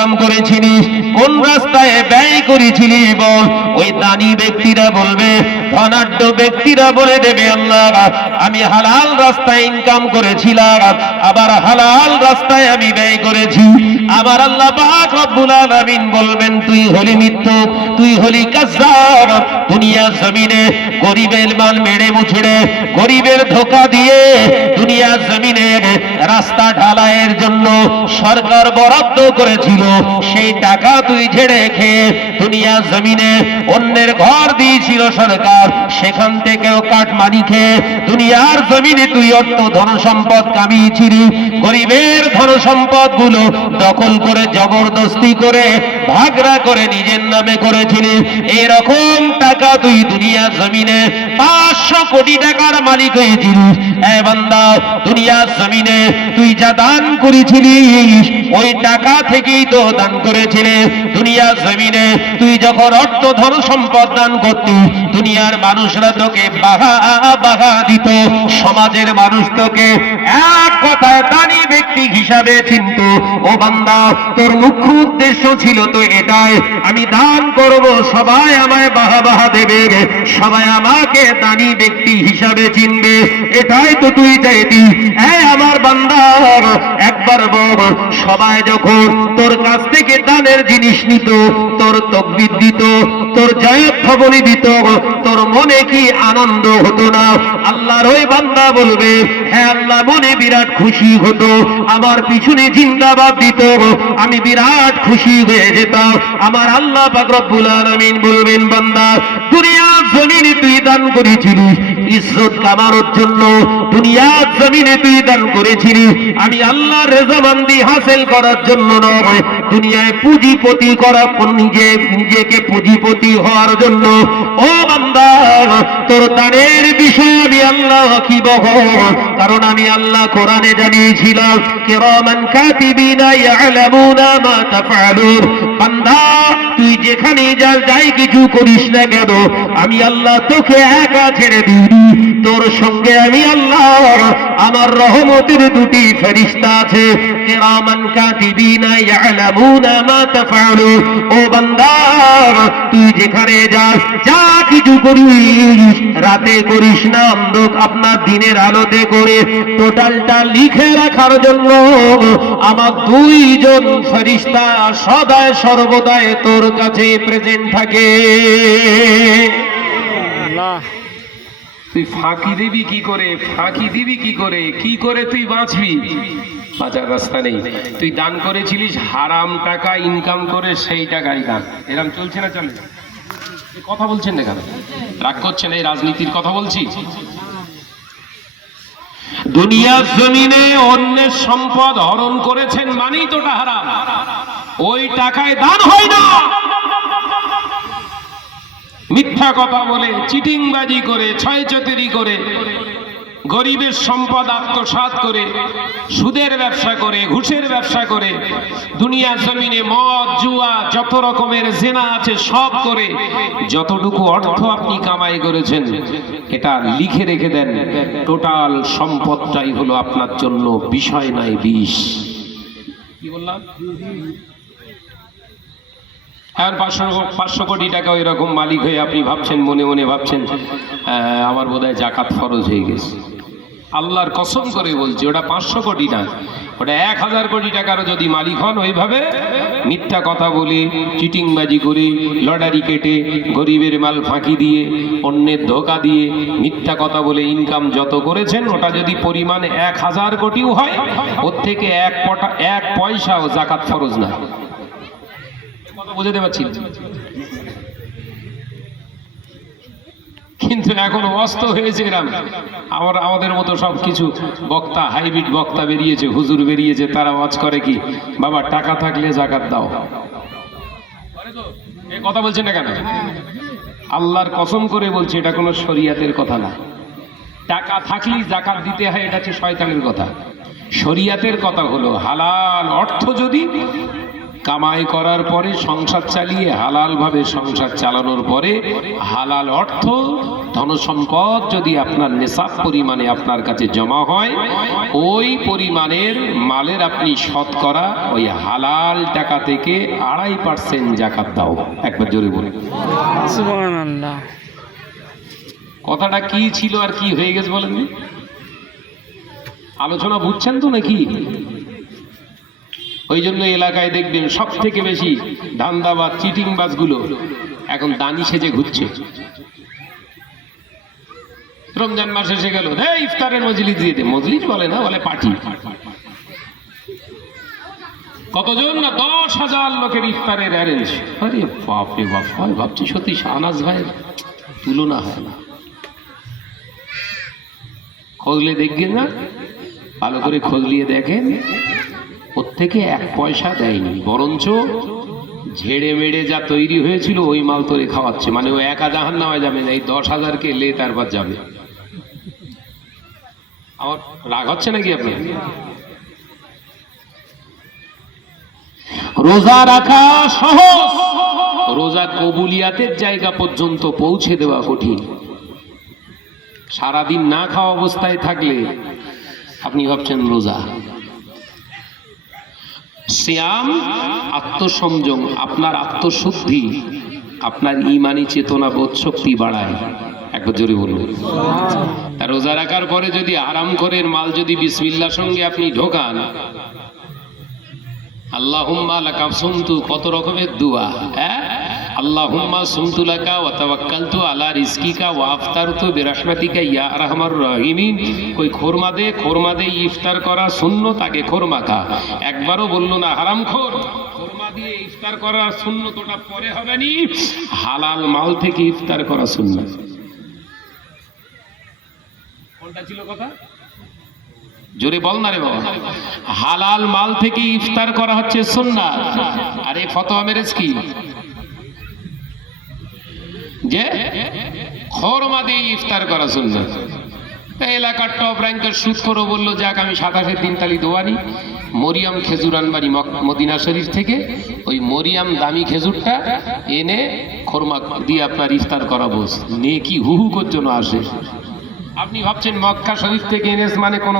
Income করেছিলিস, কোন রাস্তায় ব্যয় করেছিলি বল। ওই দানি ব্যক্তিরা বলবে, ধনাঢ্য ব্যক্তিরা বলে দেবে, আল্লাহ আমি হালাল রাস্তায় ইনকাম করেছিলাম, আবার হালাল রাস্তায় আমি ব্যয় করেছি। আবার আল্লাহ পাক রব্বুল আলামিন বলবেন, তুই হলি মিথ্যুক, তুই হলি কায্যাব। দুনিয়া জমিনে গরিবের মাল মেরে মুছড়ে, গরিবের ধোঁকা দিয়ে দুনিয়া জমিনে রাস্তা ঢালাইয়ের জন্য সরকার বরাদ্দ করেছিল, সেই টাকা তুই ঝেড়ে খেয়ে দুনিয়া জমিনে অন্যের ঘর দিয়েছিল সরকার, সেখান থেকেও কাটমানি খেয়ে দুনিয়ার জমিনে তুই অর্থ ধন সম্পদ কামিয়েছিলি। গরিবের ধন সম্পদ গুলো দখল করে জবরদস্তি করে ভাগরা করে নিজের নামে করেছিলি। এরকম টাকা তুই দুনিয়া জমিনে 500 কোটি টাকার মালিক হয়েছিলিস। এ বান্দা, দুনিয়া জমিনে তুই যা দান করেছিলিস ওই টাকা থেকেই তো দান করেছিলে। দুনিয়া জমিনে তুই যখন অর্থ ধন সম্পদ দান করতি, দুনিয়ার মানুষরা তোকে বাহা বাহা দিত, সমাজের মানুষ তোকে এক কথায় দানি ব্যক্তি হিসাবে চিনত। ও বান্দা, তোর মুখ্য উদ্দেশ্য ছিল তো এটাই, আমি দান করব, সবাই আমায় বাহা বাহা দেবে, সবাই আমাকে দানি ব্যক্তি হিসাবে চিনবে, এটাই তো তুই চাইতি। আমার বান্দা, একবার বল, সবাই যখন তোর কাছ থেকে দানের জিনিস নিত, তোর তাকবীর দিত, তোর জায়েদ ভবনী দিত, তোর মনে কি আনন্দ হতো না? আল্লাহর ওই বান্দা বলবে, হ্যাঁ আল্লাহ, মনে বিরাট খুশি হতো, আমার পিছনে জিন্দাবাদ দিত, আমি বিরাট খুশি হয়ে যেতাম। আমার আল্লাহ পাক রব্বুল আলামিন বলবেন, বান্দা, দুনিয়ার জমিনে তুই দান করেছিলিস ইজ্জত কামানোর জন্য, দুনিয়ার জমিনে তুই দান করেছিলিস আমি আল্লাহর রেজামন্দি হাসিল করার জন্য নয়, দুনিয়ায় পুঁজিপতি করা, নিজেকে পুঁজিপতি হওয়ার জন্য। ও বান্দা, তোর দানের বিষয়ে আমি আল্লাহ কি বলবো, কারণ আমি আল্লাহ কোরআনে জানিয়েছিলাম, কিরামান কাতিবিনা ইয়ালামুনা মা তাফআলুন। বান্দা, তুই যেখানে যাই কিছু করিস না কেন, আমি আল্লাহ তোকে একা ছেড়ে দিইনি, তোর সঙ্গে আমি আল্লাহ আমার রহমতের দুটি ফেরেশতা আছে, কিরামান কাতিবিনা ইয়ালামুনা মা তাফআলুন। ও বান্দা, তুই যেখানে যাস, যা কিছু করিস, রাতে করিস না, আপনার দিনের আলোতে করে, টোটালটা লিখে রাখার জন্য আমার 2 জন ফেরেশতা সদায় সর্বদাই তোর কাছে প্রেজেন্ট থাকে। তুই ফাঁকি দিবি কি করে, ফাঁকি দিবি কি করে, কি করে তুই বাঁচবি? বাঁচার রাস্তা নেই। তুই দান করেছিলিস হারাম টাকা ইনকাম করে, সেই টাকাই দান। এরকম চলছে না? চলে? কথা বলছেন না কেন? রাগ করছেন? এই রাজনীতির কথা বলছি। দুনিয়ার জমিনে অন্যের সম্পদ হরণ করেছেন মানেই তো ওটা হারাম, ওই টাকায় দান হয় না। মিথ্যা কথা বলে, চিটিংবাজি করে, ছয়চতেরি করে, গরিবের সম্পদ আত্মসাৎ করে, সুদের ব্যবসা করে, ঘুষের ব্যবসা করে, দুনিয়ার জমিনে মদ জুয়া যত রকমের জেনা আছে সব করে যতটুকু অর্থ আপনি কামাই করেছেন, এটা লিখে রেখে দেন। টোটাল সম্পদটাই হলো আপনার জন্য বিষয় নয়, বিষ। কি বললাম? আর 500 কোটি টাকা এরকম মালিক হয়ে আপনি ভাবছেন, মনে মনে ভাবছেন, আমার বোধহয় জাকাত ফরজ হয়ে গেছে। আল্লাহর কসম করে বলছি, ওটা 500 কোটি না, ওটা 1000 কোটি টাকারও যদি মালিক হন, ওইভাবে মিথ্যা কথা বলে, চিটিংবাজি করে, লটারি কেটে, গরিবের মাল ফাঁকি দিয়ে, অন্যের ধোঁকা দিয়ে, মিথ্যা কথা বলে ইনকাম যত করেছেন, ওটা যদি পরিমাণ 1000 কোটিও হয়, ওর থেকে এক পয়সাও জাকাত ফরজ না। বুঝতে পারছি? কিন্তু এখন অস্ত হয়েছে এরাম, আমাদের মতো সব কিছু বক্তা, হাইব্রিড বক্তা বেরিয়েছে, হুজুর বেরিয়েছে, তারা ওয়াজ করে কি, বাবা টাকা থাকলে জাকাত দাও। এই কথা বলছেন না কেন? আল্লাহর কসম করে বলছে, এটা কোনো শরিয়াতের কথা না। টাকা থাকলেই জাকাত দিতে হয়, এটা হচ্ছে শয়তানের কথা। শরিয়াতের কথা হলো হালাল অর্থ যদি কামাই করার পরে সংসার চালিয়ে হালালভাবে সংসার চালানোর পরে হালাল অর্থ ধনসম্পদ যদি আপনার নেশাব পরিমাণে আপনার কাছে জমা হয়, ওই পরিমাণের মালের আপনি শতকরা ওই হালাল টাকা থেকে 2.5% জাকাত দাও। একবার জোরে বলুন সুবহানাল্লাহ। কথাটা কি ছিল আর কি হয়ে গেছে বলেন? আলোচনা বুঝছেন তো নাকি? ওই জন্য এলাকায় দেখবেন সব থেকে বেশি ধান্দাবাজ চিটিংবাজগুলো এখন দানি সেজে ঘুরছে। রমজান মাস এসে গেল, ইফতারের মজলিস দিয়ে দে। মজলিস বলে না, বলে পার্টি। কতজন না 10,000 লোকের ইফতারের অ্যারেঞ্জ। আরে বাপরে বাপ, হয় ভাবছি সত্যি শাহনাজ ভাইয়ের তুলনা হয় না। খোঁজলে দেখবেন না, ভালো করে খোঁজলিয়ে দেখেন, ওর থেকে 1 পয়সা দেয়নি, বরঞ্চ ঝেড়ে মেড়ে যা তৈরি হয়েছিল ওই মাল তোরে খাওয়াচ্ছে। মানে ও একা জাহান্নামে যাবে না, এই 10,000-কে লে তারপর যাবে। আমার রাগ হচ্ছে নাকি আপনার? রোজা রাখা সহজ, রোজা কবুলিয়াতের জায়গা পর্যন্ত পৌঁছে দেওয়া কঠিন। সারাদিন না খাওয়া অবস্থায় থাকলে আপনি ভাবছেন রোজা। সিয়াম আত্মসংযম, আপনার আত্মশুদ্ধি, আপনার ঈমানি চেতনা বোধ শক্তি বাড়ায়। একবার জোরে বলুন। তা রোজা রাখার পরে যদি আরাম করে মাল যদি বিসমিল্লাহর সঙ্গে আপনি ঢোকান, আল্লাহুম্মা লাকা সুমতু, কত রকমের দোয়া। আল্লাহুম্মা সুমতু লাকা ওয়া তাওয়াক্কালতু আলা রিজকিকা ওয়া আফতারতু বিরাহমাতিকা ইয়া আরহামার রাহিমিন। কই খোরমা দে, খোরমা দে, ইফতার করা সুন্নত, আগে খোরমা খা। একবারও বললো না হারামখোর, খোরমা দিয়ে ইফতার করা সুন্নত, ওটা পরে হবে নি। হালাল মাল থেকে ইফতার করা সুন্নত। কোনটা ছিল কথা? জোরে বল না রে বাবা। হালাল মাল থেকে ইফতার করা হচ্ছে সুন্নাত। আর এই ফতোয়া মেরেজ কি যে খোরমা দিয়ে ইফতার করা সুন্নাত। এলাকার টপ র্যাঙ্কের সুদখোরও বললো, যাক আমি 27-এর দিন তালি দোয়ানি মরিয়াম খেজুর আনবানি মদিনা শরীফ থেকে, ওই মরিয়াম দামি খেজুরটা এনে খোরমা দিয়ে আপনার ইফতার করাবো। নেকি হু হু করছে না আসে। আপনি ভাবছেন মক্কা শরীফ থেকে এনেস মানে কোনো